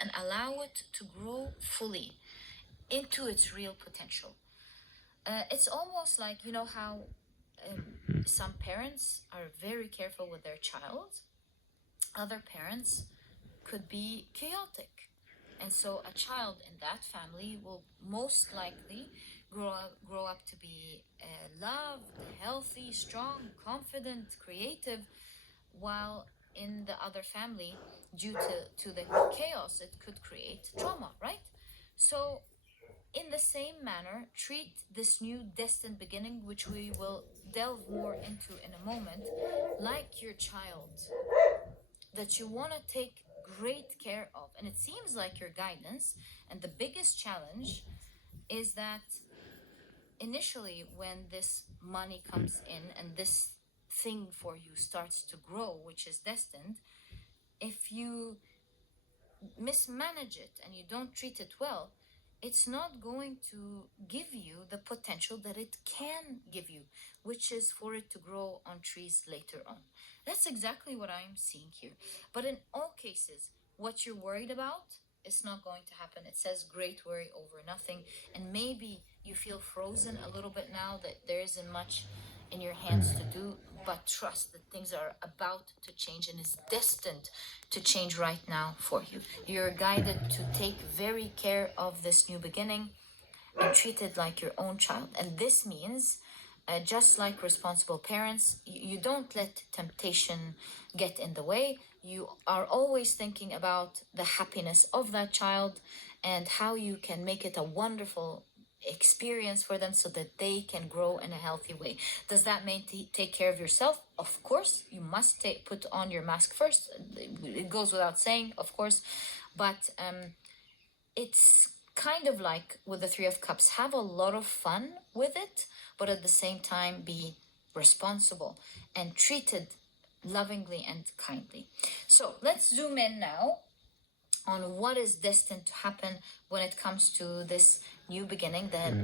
and allow it to grow fully into its real potential. It's almost like, you know, how some parents are very careful with their child, other parents could be chaotic. And so a child in that family will most likely grow up to be loved, healthy, strong, confident, creative, while in the other family, due to the chaos, it could create trauma, right? So in the same manner, treat this new destined beginning, which we will delve more into in a moment, like your child that you want to take great care of. And it seems like your guidance, and the biggest challenge is that initially, when this money comes in and this thing for you starts to grow, which is destined, if you mismanage it and you don't treat it well, it's not going to give you the potential that it can give you, which is for it to grow on trees later on. That's exactly what I'm seeing here. But in all cases, what you're worried about is not going to happen. It says great worry over nothing. And maybe you feel frozen a little bit now that there isn't much in your hands to do, but trust that things are about to change and is destined to change right now for you. You're guided to take very care of this new beginning and treat it like your own child. And this means, just like responsible parents, you don't let temptation get in the way. You are always thinking about the happiness of that child and how you can make it a wonderful experience for them so that they can grow in a healthy way. Does that mean take care of yourself? Of course, you must put on your mask first. It goes without saying, of course, but it's kind of like with the Three of Cups, have a lot of fun with it, but at the same time be responsible and treated lovingly and kindly. So let's zoom in now on what is destined to happen when it comes to this new beginning that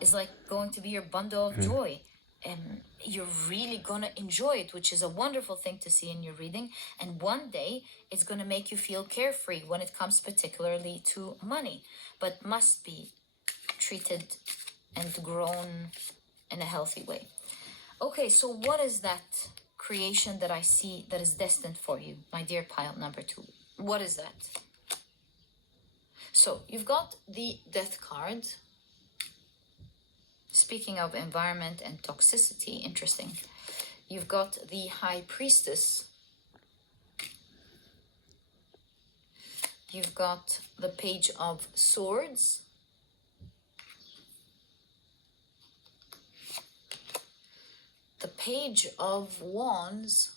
is like going to be your bundle of joy. And you're really gonna enjoy it, which is a wonderful thing to see in your reading. And one day it's gonna make you feel carefree when it comes particularly to money, but must be treated and grown in a healthy way. Okay, so what is that creation that I see that is destined for you, my dear pile number 2? What is that? So you've got the Death card. Speaking of environment and toxicity, interesting. You've got the High Priestess. You've got the Page of Swords. The Page of Wands.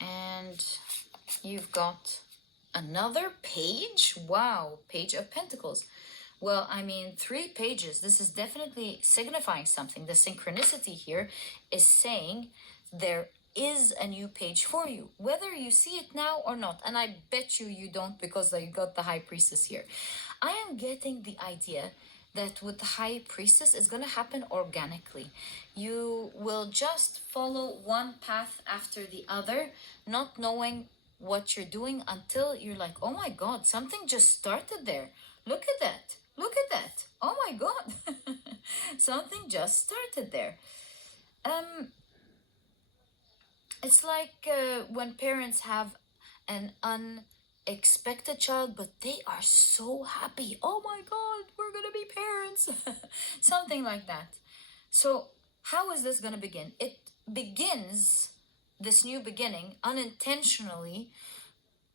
And you've got another page. Wow, Page of Pentacles. Well, I mean, 3 pages. This is definitely signifying something. The synchronicity here is saying there is a new page for you, whether you see it now or not. And I bet you don't, because you got the High Priestess here. I am getting the idea that with the High Priestess, it's going to happen organically. You will just follow one path after the other, not knowing what you're doing until you're like, oh my God, something just started there. Look at that. Look at that. Oh my God. Something just started there. It's like when parents have an unexpected child, but they are so happy. Oh my God, we're gonna be parents. Something like that. So how is this gonna begin? It begins, this new beginning, unintentionally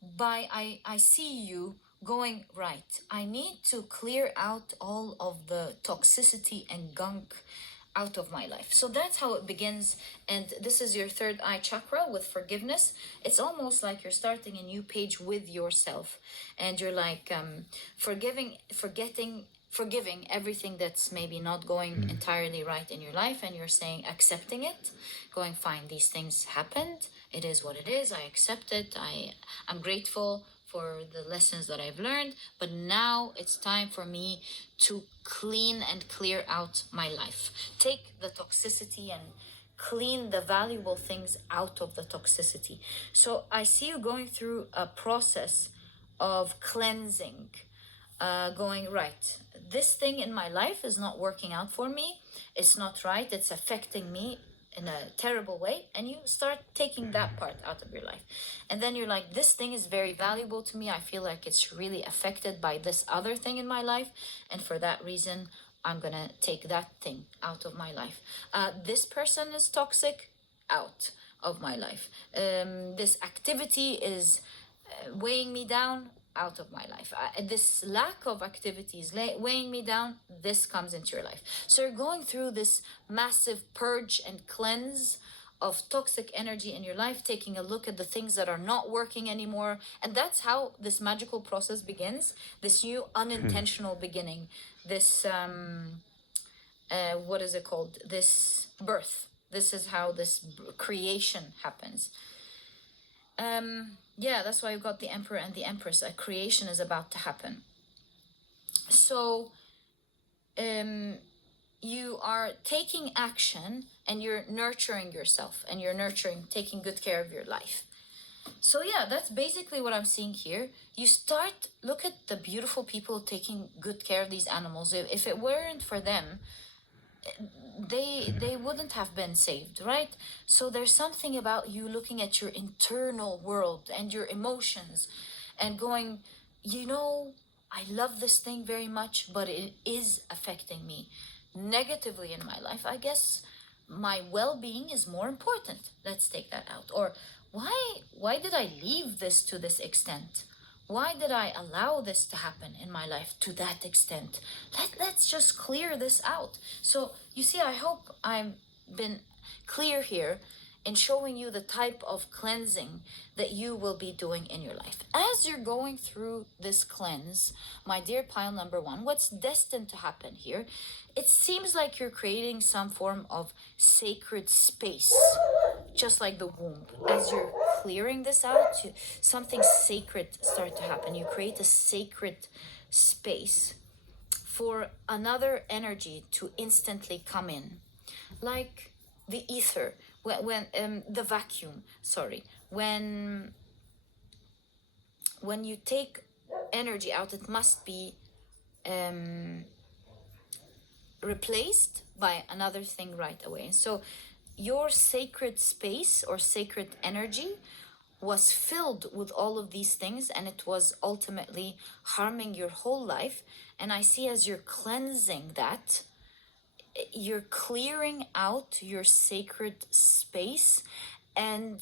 by I see you going, right, I need to clear out all of the toxicity and gunk out of my life. So that's how it begins. And this is your third eye chakra with forgiveness. It's almost like you're starting a new page with yourself, and you're like forgiving everything that's maybe not going entirely right in your life, and you're saying, accepting it, going, fine, these things happened, it is what it is, I accept it, I'm grateful for the lessons that I've learned, but now it's time for me to clean and clear out my life. Take the toxicity and clean the valuable things out of the toxicity. So I see you going through a process of cleansing, going, right, this thing in my life is not working out for me, it's not right, it's affecting me in a terrible way, and you start taking that part out of your life. And then you're like, this thing is very valuable to me, I feel like it's really affected by this other thing in my life, and for that reason I'm gonna take that thing out of my life. This person is toxic, out of my life. This activity is weighing me down, out of my life. This lack of activities weighing me down, this comes into your life. So you're going through this massive purge and cleanse of toxic energy in your life, taking a look at the things that are not working anymore. And that's how this magical process begins, this new unintentional beginning, this what is it called, this birth. This is how this creation happens. Yeah, that's why you've got the Emperor and the Empress. A creation is about to happen. So you are taking action and you're nurturing yourself, and you're taking good care of your life. So yeah, that's basically what I'm seeing here. You start, look at the beautiful people taking good care of these animals. If it weren't for them, they wouldn't have been saved, right? So there's something about you looking at your internal world and your emotions and going, I love this thing very much, but it is affecting me negatively in my life. I guess my well-being is more important. Let's take that out. Or why did I leave this to this extent? Why did I allow this to happen in my life to that extent? Let's just clear this out. So you see, I hope I've been clear here in showing you the type of cleansing that you will be doing in your life. As you're going through this cleanse, my dear pile number 1, what's destined to happen here? It seems like you're creating some form of sacred space, just like the womb. As you're clearing this out, something sacred start to happen. You create a sacred space for another energy to instantly come in, like the ether, when the vacuum. Sorry, when you take energy out, it must be replaced by another thing right away. And so your sacred space or sacred energy was filled with all of these things, and it was ultimately harming your whole life. And I see, as you're cleansing that, you're clearing out your sacred space and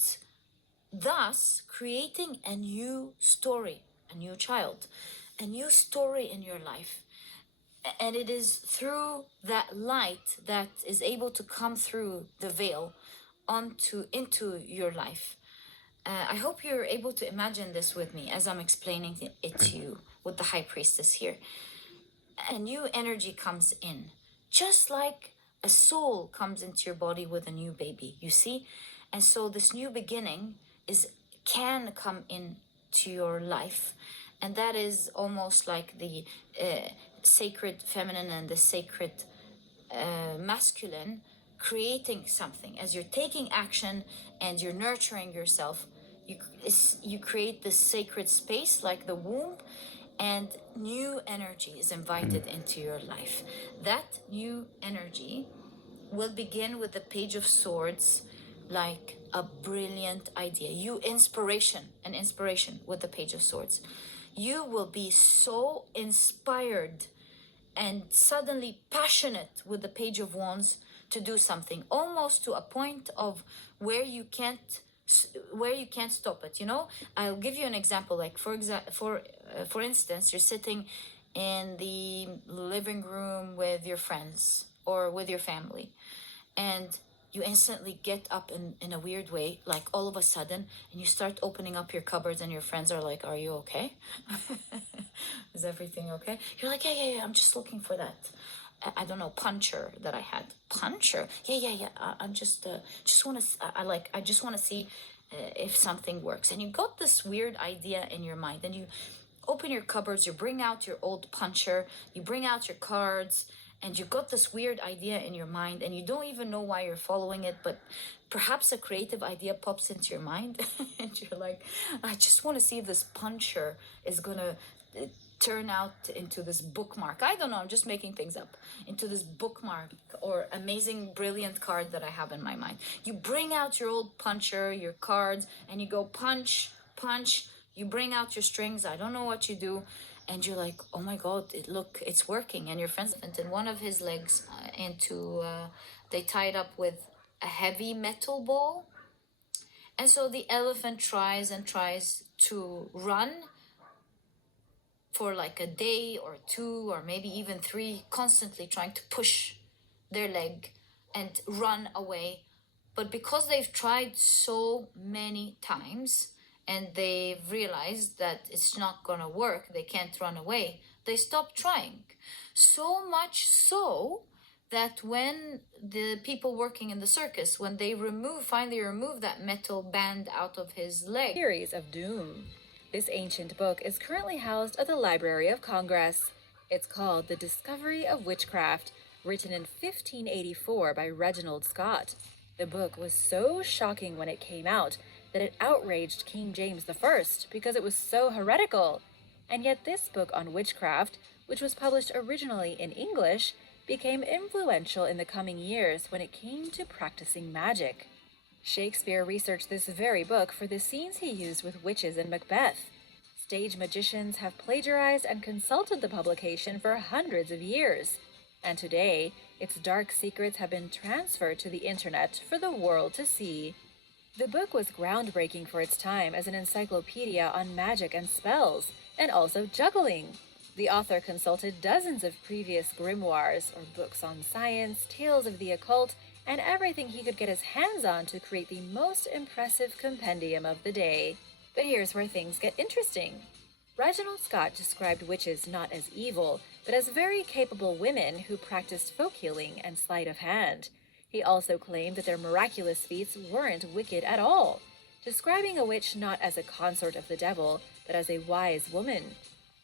thus creating a new story, a new child, a new story in your life. And it is through that light that is able to come through the veil into your life. I hope you're able to imagine this with me as I'm explaining it to you with the High Priestess here. A new energy comes in, just like a soul comes into your body with a new baby, you see? And so this new beginning can come into your life. And that is almost like the sacred feminine and the sacred masculine creating something. As you're taking action and you're nurturing yourself, you create this sacred space like the womb, and new energy is invited into your life. That new energy will begin with the Page of Swords, like a brilliant idea. An inspiration with the Page of Swords. You will be so inspired and suddenly passionate with the Page of Wands to do something, almost to a point of where you can't stop it. I'll give you an example. Like for instance, you're sitting in the living room with your friends or with your family, and you instantly get up in a weird way, like all of a sudden, and you start opening up your cupboards, and your friends are like, "Are you okay? Is everything okay?" You're like, yeah, I'm just looking for that, I don't know, puncher that I had. Puncher? Yeah. I'm just want to, I just want to see if something works. And you got this weird idea in your mind, and you open your cupboards, you bring out your old puncher, you bring out your cards, and you got this weird idea in your mind and you don't even know why you're following it, but perhaps a creative idea pops into your mind and you're like, I just want to see if this puncher is gonna turn out into this bookmark. I don't know, I'm just making things up. Into this bookmark or amazing, brilliant card that I have in my mind. You bring out your old puncher, your cards, and you go punch, punch. You bring out your strings. I don't know what you do. And you're like, oh my God, look, it's working. And your friend's in one of his legs they tied up with a heavy metal ball. And so the elephant tries and tries to run for like a day or two or maybe even three, constantly trying to push their leg and run away. But because they've tried so many times and they've realized that it's not gonna work, they can't run away, they stop trying. So much so that when the people working in the circus, when they finally remove that metal band out of his leg. Series of Doom. This ancient book is currently housed at the Library of Congress. It's called The Discovery of Witchcraft, written in 1584 by Reginald Scot. The book was so shocking when it came out that it outraged King James I because it was so heretical. And yet this book on witchcraft, which was published originally in English, became influential in the coming years when it came to practicing magic. Shakespeare researched this very book for the scenes he used with witches in Macbeth. Stage magicians have plagiarized and consulted the publication for hundreds of years. And today, its dark secrets have been transferred to the internet for the world to see. The book was groundbreaking for its time as an encyclopedia on magic and spells, and also juggling. The author consulted dozens of previous grimoires, or books on science, tales of the occult, and everything he could get his hands on to create the most impressive compendium of the day. But here's where things get interesting. Reginald Scot described witches not as evil, but as very capable women who practiced folk healing and sleight of hand. He also claimed that their miraculous feats weren't wicked at all, describing a witch not as a consort of the devil, but as a wise woman.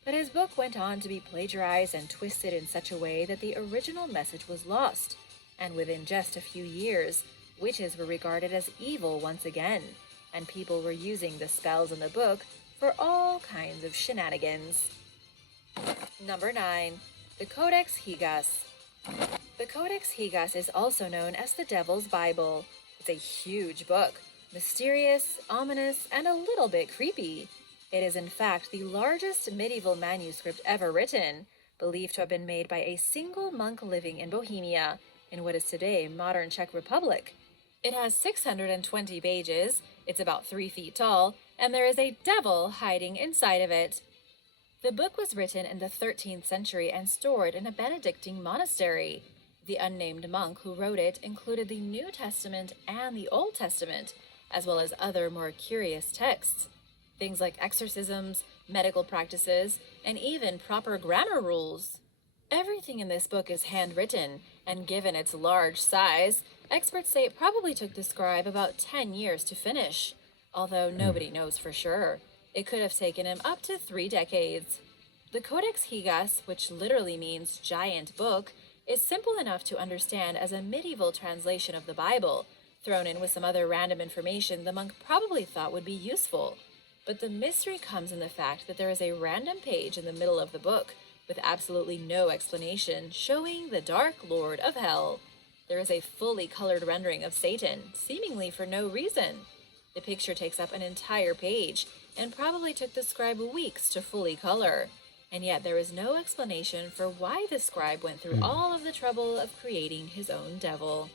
But his book went on to be plagiarized and twisted in such a way that the original message was lost. And within just a few years, witches were regarded as evil once again, and people were using the spells in the book for all kinds of shenanigans. Number 9. The Codex Gigas. The Codex Gigas is also known as the Devil's Bible. It's a huge book, mysterious, ominous, and a little bit creepy. It is in fact the largest medieval manuscript ever written, believed to have been made by a single monk living in Bohemia, in what is today modern Czech Republic. It has 620 pages, it's about 3 feet tall, and there is a devil hiding inside of it. The book was written in the 13th century and stored in a Benedictine monastery. The unnamed monk who wrote it included the New Testament and the Old Testament, as well as other more curious texts. Things like exorcisms, medical practices, and even proper grammar rules. Everything in this book is handwritten, and given its large size, experts say it probably took the scribe about 10 years to finish, although nobody knows for sure. It could have taken him up to 3 decades. The Codex Gigas, which literally means giant book, is simple enough to understand as a medieval translation of the Bible, thrown in with some other random information the monk probably thought would be useful. But the mystery comes in the fact that there is a random page in the middle of the book, with absolutely no explanation, showing the Dark Lord of Hell. There is a fully colored rendering of Satan, seemingly for no reason. The picture takes up an entire page, and probably took the scribe weeks to fully color. And yet there is no explanation for why the scribe went through all of the trouble of creating his own devil.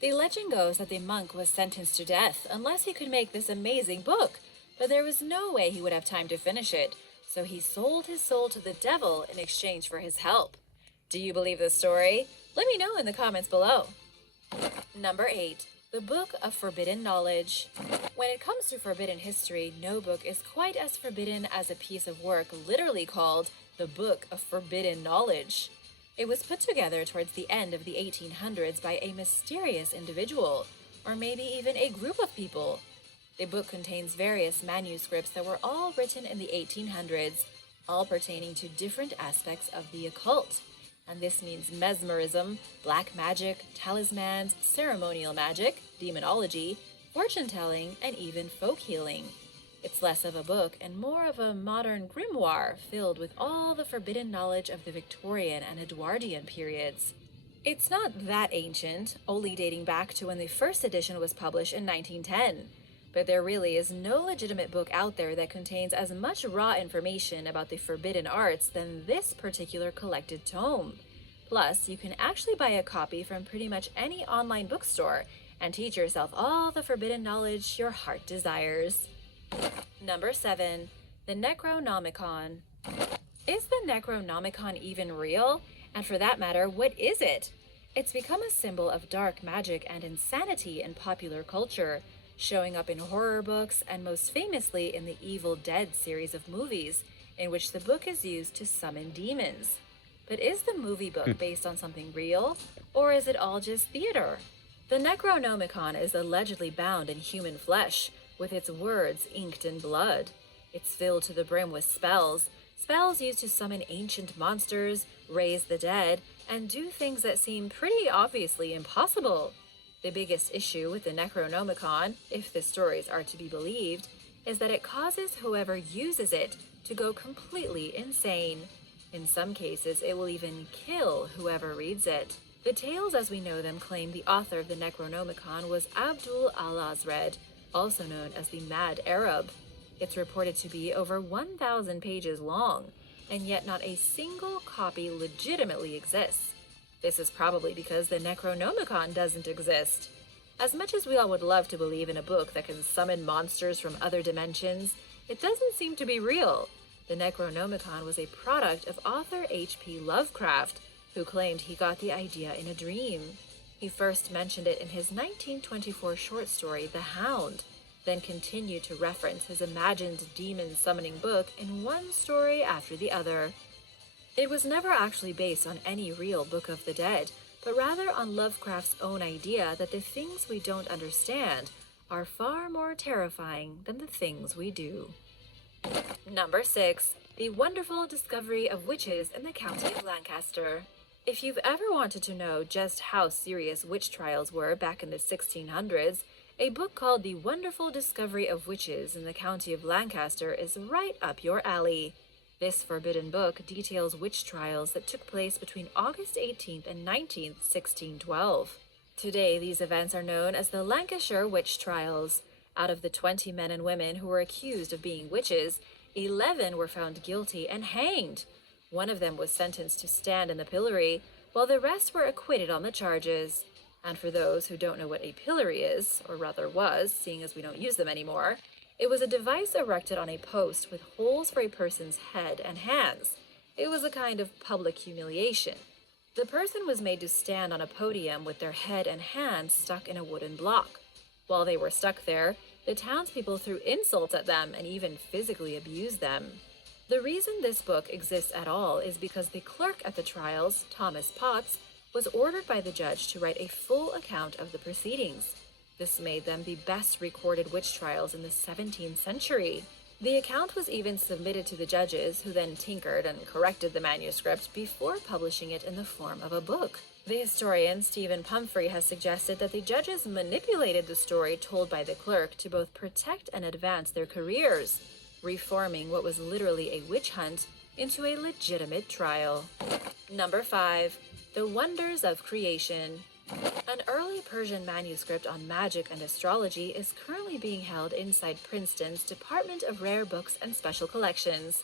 The legend goes that the monk was sentenced to death unless he could make this amazing book, but there was no way he would have time to finish it, so he sold his soul to the devil in exchange for his help. Do you believe this story? Let me know in the comments below. Number 8. The Book of Forbidden Knowledge. When it comes to forbidden history, no book is quite as forbidden as a piece of work literally called the Book of Forbidden Knowledge. It was put together towards the end of the 1800s by a mysterious individual, or maybe even a group of people. The book contains various manuscripts that were all written in the 1800s, all pertaining to different aspects of the occult. and this means mesmerism, black magic, talismans, ceremonial magic, demonology, fortune telling, and even folk healing. It's less of a book and more of a modern grimoire filled with all the forbidden knowledge of the Victorian and Edwardian periods. It's not that ancient, only dating back to when the first edition was published in 1910. But there really is no legitimate book out there that contains as much raw information about the forbidden arts than this particular collected tome. Plus, you can actually buy a copy from pretty much any online bookstore and teach yourself all the forbidden knowledge your heart desires. Number 7. The Necronomicon. Is the Necronomicon even real? And for that matter, what is it? It's become a symbol of dark magic and insanity in popular culture, showing up in horror books and most famously in the Evil Dead series of movies, in which the book is used to summon demons. But is the movie book based on something real, or is it all just theater? The Necronomicon is allegedly bound in human flesh, with its words inked in blood. It's filled to the brim with spells used to summon ancient monsters, raise the dead, and do things that seem pretty obviously impossible. The biggest issue with the Necronomicon, if the stories are to be believed, is that it causes whoever uses it to go completely insane. In some cases, it will even kill whoever reads it. The tales as we know them claim the author of the Necronomicon was Abdul al-Azred, also known as the Mad Arab. It's reported to be over 1,000 pages long, and yet not a single copy legitimately exists. This is probably because the Necronomicon doesn't exist. As much as we all would love to believe in a book that can summon monsters from other dimensions, it doesn't seem to be real. The Necronomicon was a product of author H.P. Lovecraft, who claimed he got the idea in a dream. He first mentioned it in his 1924 short story, The Hound, then continued to reference his imagined demon summoning book in one story after the other. It was never actually based on any real Book of the Dead, but rather on Lovecraft's own idea that the things we don't understand are far more terrifying than the things we do. Number 6. The Wonderful Discovery of Witches in the County of Lancaster. If you've ever wanted to know just how serious witch trials were back in the 1600s, a book called The Wonderful Discovery of Witches in the County of Lancaster is right up your alley. This forbidden book details witch trials that took place between August 18th and 19th, 1612. Today, these events are known as the Lancashire Witch Trials. Out of the 20 men and women who were accused of being witches, 11 were found guilty and hanged. One of them was sentenced to stand in the pillory, while the rest were acquitted on the charges. And for those who don't know what a pillory is, or rather was, seeing as we don't use them anymore, it was a device erected on a post with holes for a person's head and hands. It was a kind of public humiliation. The person was made to stand on a podium with their head and hands stuck in a wooden block. While they were stuck there, the townspeople threw insults at them and even physically abused them. The reason this book exists at all is because the clerk at the trials, Thomas Potts, was ordered by the judge to write a full account of the proceedings. This made them the best recorded witch trials in the 17th century. The account was even submitted to the judges, who then tinkered and corrected the manuscript before publishing it in the form of a book. The historian Stephen Pumphrey has suggested that the judges manipulated the story told by the clerk to both protect and advance their careers, reforming what was literally a witch hunt into a legitimate trial. Number 5. The Wonders of Creation. An early Persian manuscript on magic and astrology is currently being held inside Princeton's Department of Rare Books and Special Collections.